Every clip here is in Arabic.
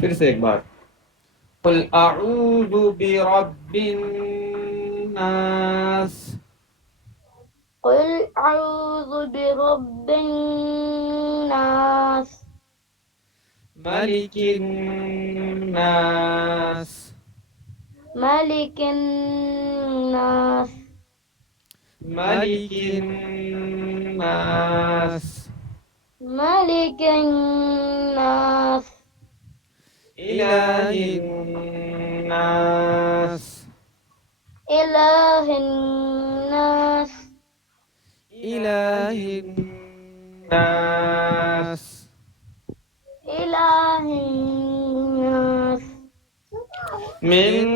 फिर से एक बार। कुल अऊज़ु बिरब्बिन नास। قل أعوذ برب الناس मलिकिन नास। ملك الناس मलिकिन नास। ملك الناس इलाहिन नास। إله الناس इलाहिन नास। إله الناس من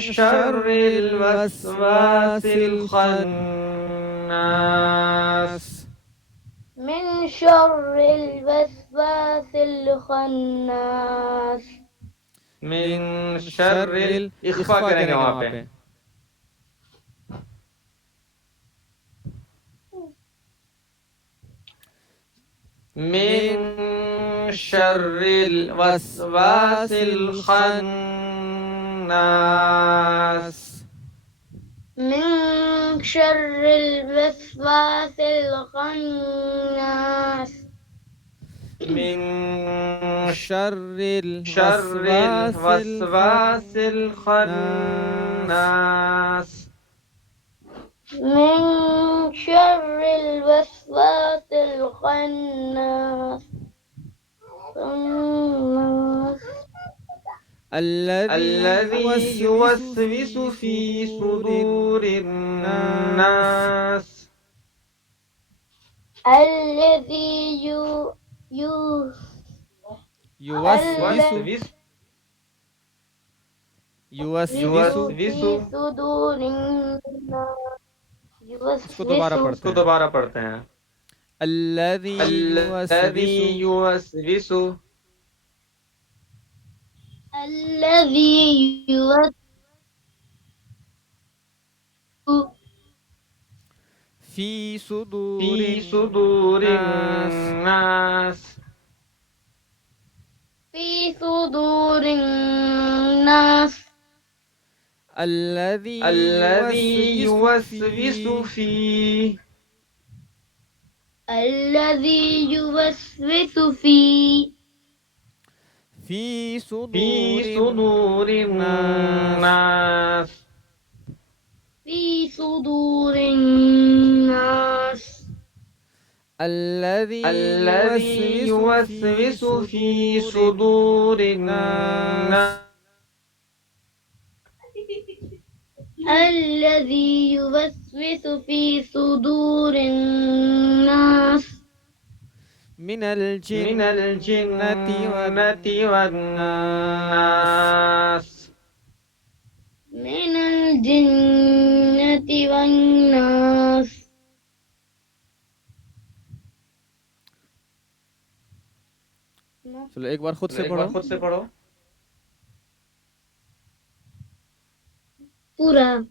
شر الوسواس الخناس. من شر الوسواس الخناس من شر इख्फा करेंगे वहां पे। من شر الوسواس الخناس. من شر الوسواس الخناس من شر شر الوسواس الوسواس الخناس. الخناس. من شر الوسواس الخناس الذي الذي يوسوس يوسوس في في صدور صدور الناس. الناس. الذي يو يو يوسوس الذي يوسوس يوسوس في يوسوس। صدور الناس इसको दोबारा يوسوس पढ़ते इसको हैं. दोबारा पढ़ते हैं। الذي يوسوس الذي يوسوس الذي يوسوس في صدور في صدور الناس. الناس. في صدور الناس الذي الذي يوسوس يوسوس في في الذي يوسوس في صدور في صدور الناس. الناس. في صدور الناس الذي الذي يوسوس في يوسوس في صدور صدور الناس. الناس. الذي يوسوس في صدور الناس من من الجنة الجنة والناس. والناس. من الجنة والناس. चलो एक बार खुद चलो से एक बार पढ़ो. खुद से पढ़ो। पूरा